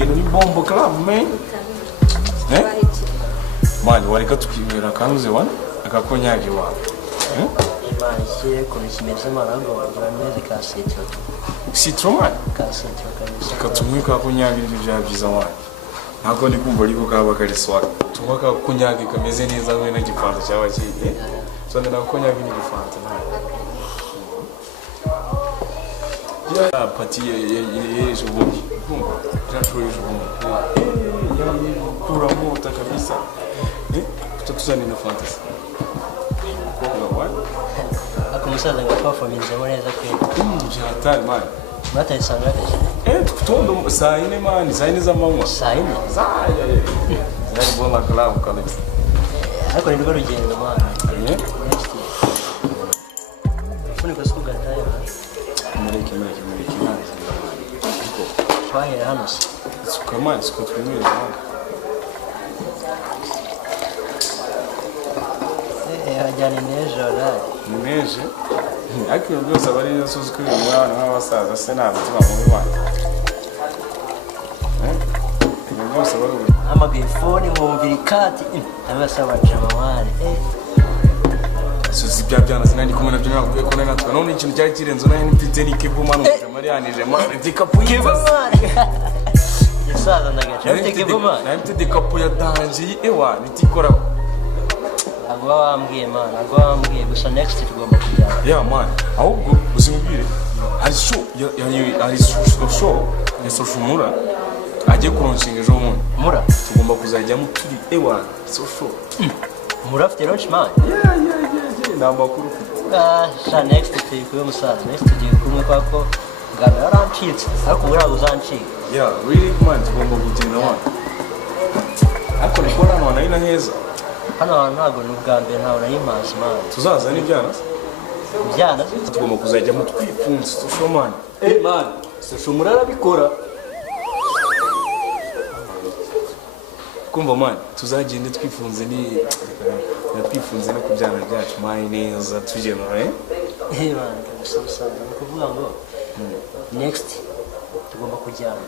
ibintu ni bombo club man. Mani wareka tukibera kanuze wana akakonyage wa. Imana ishyire ku kimeze marago urameze ka citro. Citro man. Ka citro kabisa. Katumwe kakonyage ibyo byiza wana. Ntabwo ndi kumva ariko kaba kari swag. Tumaka kunyage kameze neza we na gifanta cyawe kiye. So ndana kunyage ni gifanta nawe. Ya pati ye jubuki. Kumva. Jasho jubuki. Yani kura mota kabisa. Tutakuzana na fantasy. Kwa what? Akumusaza ngapafominze neza kwe. Jatari man. Mata isanga tutondo saa 4 man, saa 4 za manywa. Saa 4? Zari bona club kabisa. Ariko nibwo rugendo man. Funi ko suga tayo. Mureke man. Twahera hano se. Sukamani siko twemeza hano. Hajyana nejo la. Neje? Ariko byose abari nasuze ko umwana nk'abasaza se nabatima mu bana. Byose bari amagifoni mu mbirikati abasaba chamamare. Suzi byana sinandi kumwe nabyo nakubwiye ko natwe none ikintu cyari kirenzo nayo nipite ni kibumano Marianije man dikapu kibumano. Yasaza ndagacha kibumano. Na mpite dikapu ya danji ewa nitikora. Agwambwiye man, agwambwiye gusa next tugomba kujyana. Yeah man, ahubwo uzimubwire hari show ya social mura agiye kuronshinga ejo bundi. Mura tugomba kuzajya mu turi ewa social. Mura afite launch man. Yeah. Namakuru. Sha next tugiye musaza, next tugiye kumwe kwako ngana arancitse ariko bura uzancika. Yeah, really man tugomba kugenda wana. Ariko nikora none ina heza. Hano ntago n'ubwa mbere ntawe nayimazi man. Tuzaza n'ibyana? Byana tugomba kuzajya mu twifunze social man. Man, social murara bikora. Kumva man, tuzagende twifunze twifunze no kubyana byacu mai neza tugena man, kabisa kuvuga ngo next tugomba kujyana.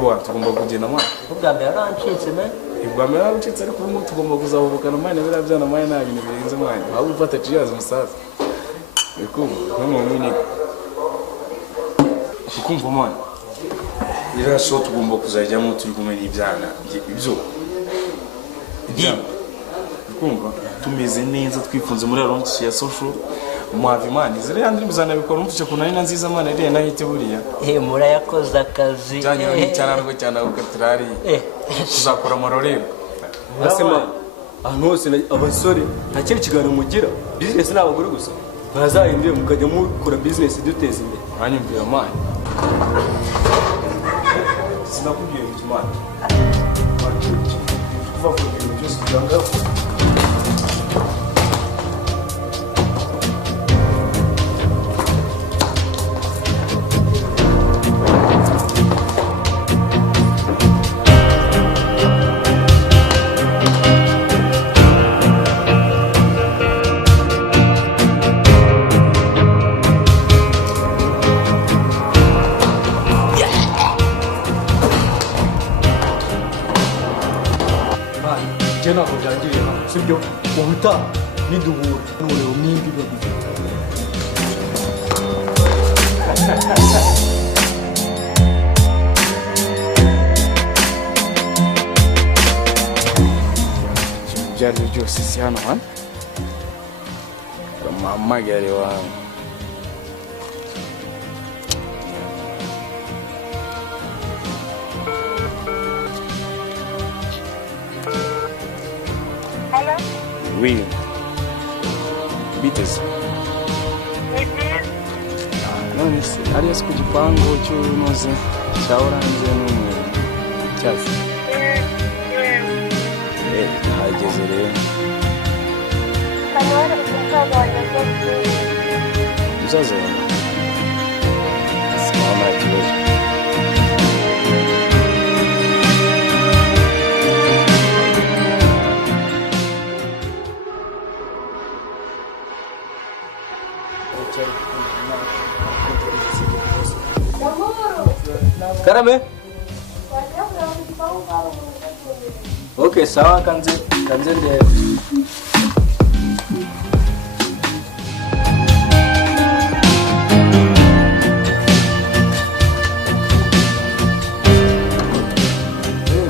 Bwana tugomba kugenda man. Ubwa mbere arancitse man. Ibwa mbere arancitse ariko ubu tugomba kuzahubukana man bira byana mai nta bintu birenze man. Ahubwo ufata ciyazi musaza. Eko nko mwini. Ukumva man. Ira so tugomba kuzajyamo turi kumwe n'ibyana ibyo. Kumva tumeze neza twifunze muri launch ya social Mwavi man zire yandi muzana bikora umvuce kunani nziza man ire nahite buriya. Mura yakoze akazi. Cyane cyane cyane ukatrari. Tuzakora amarorero. Asema ahantu hose abasore nta kintu kiganiro mugira business n'abagore gusa bazahindure mukajya mukora business duteza imbere. Anyumvira man. Sinakubwiye man. Kuva ku bintu byose byanga. Jena kujangire sibyo ubuta niduhura n'urero nimbi babifite. Byari byose si hano hano. Mama gari wawe. Oui. Biteze. None se ariyo ku gipangu cy'unoze cya oranje n'umweru cyase. Hageze rero. Musaza wawe. Simama kibazo. Karame Okay, sawa kanze ndebe.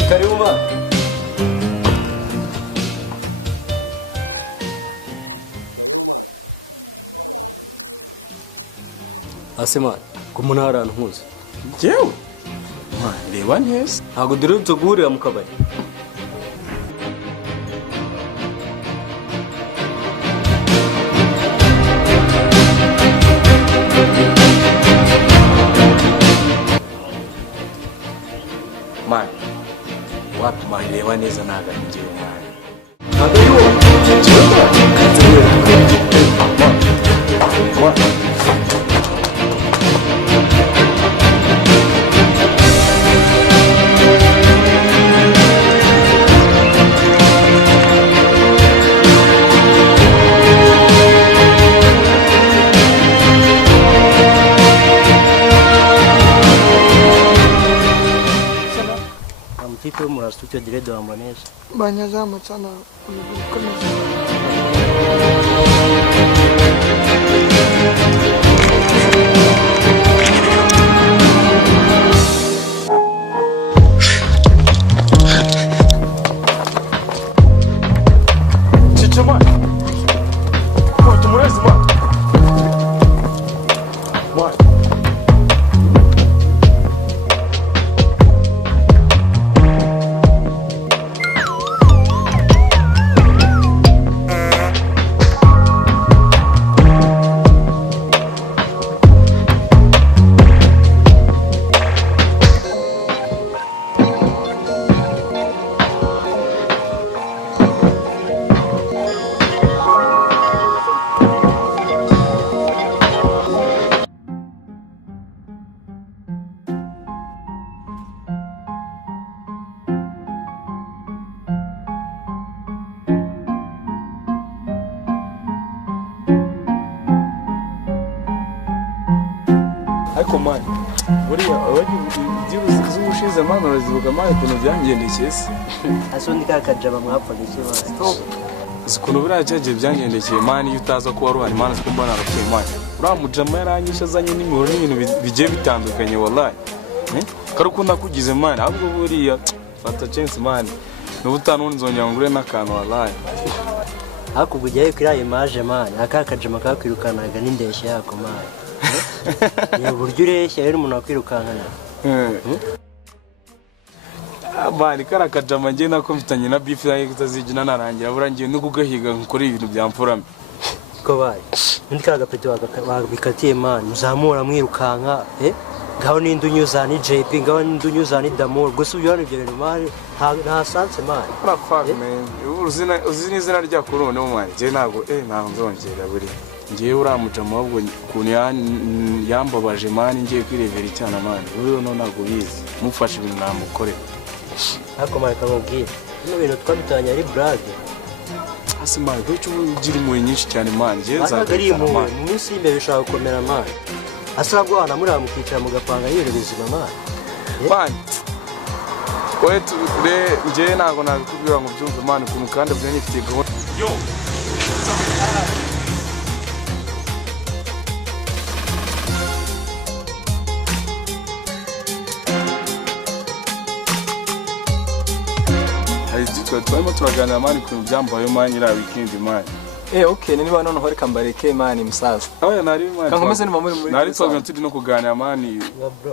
Karibu ma. Asema kumunara ntuzi. Jewe reba neza Ntago duherutse guhurira mu kabari. mani wapi mani reba neza ntago ari njyewe mani Ntago ari wowe. Mtipe umura studio diredo wa Mbaneza. Banyazama sana kulikomeza. Chicha mani kwa tumurezi mani ariko mani buriya igihe z'ubushize mani urazivuga mani ukuntu byangendekeye se Asundi kakajaba mwapfaga ikibazo. uzi ukuntu buriya cyagiye byangendekeye mani iyo utaza kuba ruhari mani siko mbona arapfuye mani uriya mujama yaranyishe azanye n'imihoro n'ibintu bigiye bitandukanye wallahi kari uko nakugize mani ahubwo buriya fata chance mani n'ubutanundi nzongera ngure n'akantu wallahi Hakuba ujyayo kuri ayo image mani akakajama kakwirukanaga n'indeshya yako mani. Ni uburyo ureshya rero umuntu akwirukankana. mani kara kajama njye nako mfitanye na beef yaje kutazigina narangira burangiye no kugahiga nkora ibintu byamfurame Ko baye. Ndi kagapete wabikatiye mani uzamura mwirukanka ngaho ninde unyuza ni JP ngaho ninde unyuza ni Damor gusa ubyo hano ibyo bintu mani nta sanse mani. fuck man uzi n'izina rya korone mu mani njye ntago ntago nzongera buri ngiye uramujama ahubwo kuntu yambabaje mani ngiye kwirevera icyana mani uriyo no ntago bizi mufashe ibintu namukorera Hako mani kamubwira bino bintu twabitanye ari brage. hasi mani kuko ugira impuhwe nyinshi cyane mani njye Ari nzagana mani mu minsi y'imbere bishaka gukomera mani. Asabwa wana muri amukicara mugapanga yire bizima mani. mani oye ture njye ntago nabikubwira ngo byumve mani kuntu kandi byo nifitiye gahunda yo twarimo turaganira mani kuntu byambayeho mani iriya weekend mani Okay, niba noneho reka mbareke mani musaza. oya nari mani Kankomeze ni muri nari twaga turi no kuganira mani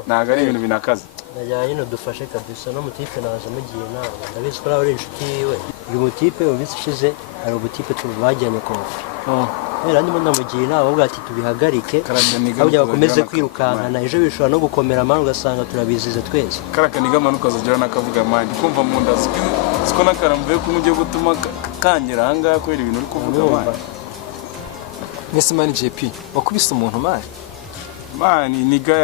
ntago ari ibintu binakaze Najyanye no dufashe kabisa no mutipe naje mugiye inama. Ndabizi ko ari inshuti yiwe. Uyu mutipe mu minsi ishize hari ubutipe tubajyanye kofi. Rero ndimo ndamugiye inama avuga ati tubihagarike. Ahubwo bakomeze kwirukankana ejo bishobora no gukomera mani ugasanga turabizize twese. karakaniga mani ukazagera nakavuga mani kumva mu nda siko nakaramvuye ko mugiye gutuma kangera ahangaha kubera ibintu uri kuvuga mani Nese mani JP, wakubise umuntu mani. mani niga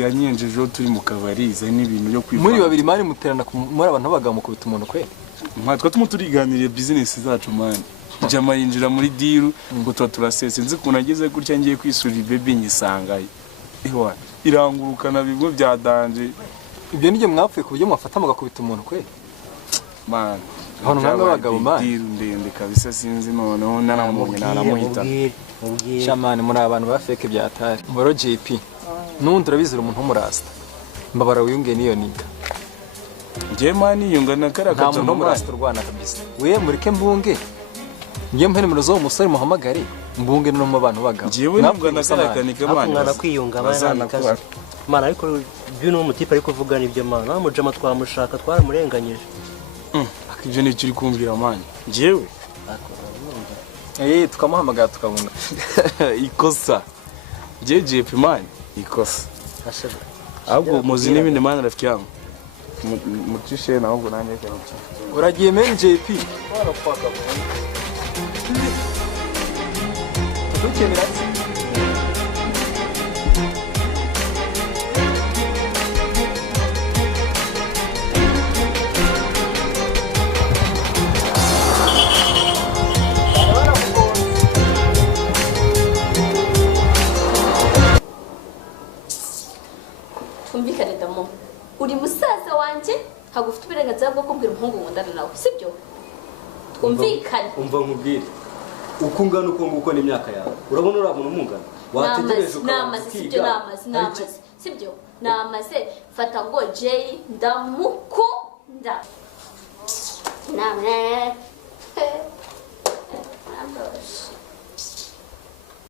yanyenjejeho turi mu kabari ize n'ibintu byo kwivanga Muri babiri mani muterana muri abantu bagamukubita umuntu kwe. twa tumu turiganiriye business zacu mani jama yinjira muri deal ngo tuba turasese nzi kuntu ageze gutya ngiye kwisurira baby nyisangaye irangurukana bimwe bya danje ibyo nibyo mwapfuye ku buryo mwafata mugakubita umuntu kwe man hano mwanga abagabo man ndende kabisa sinzi noneho naramuye naramuhita mubwire shamani muri abantu ba fake byatari mboro JP nundi urabizira umuntu w'umurasta mbabara wiyunge niyo niga je man yunga nakara nta muntu w'umurasta urwana kabisa we mureke mbunge ngiye mpene murozo umusore muhamagare mbunge no mu bantu bagabo jewe nunga nakara kanika man mwana kwiyunga mana ariko byo no mutipe ariko uvuga nibyo mana mujama twamushaka twaramurenganyije akivyo ni kiri kumbwira man jewe tukamuhamagara tukabunga ikosa JP man ikosa ahubwo muzi n'ibindi man rafiki yangu mucishe na ahubwo nanye cyane uragiye men JP tukenera Tumvikane damo uri musaza wanje hagufite uburenganzira bwo kumbwira umuhungu ngundana nawe sibyo twumvikane umva nkubwire uko ungana uko nguko n'imyaka yawe urabona uri umuntu umungana wategereje namaze sibyo namaze sibyo namaze fata ngo Jay ndamukunda namwe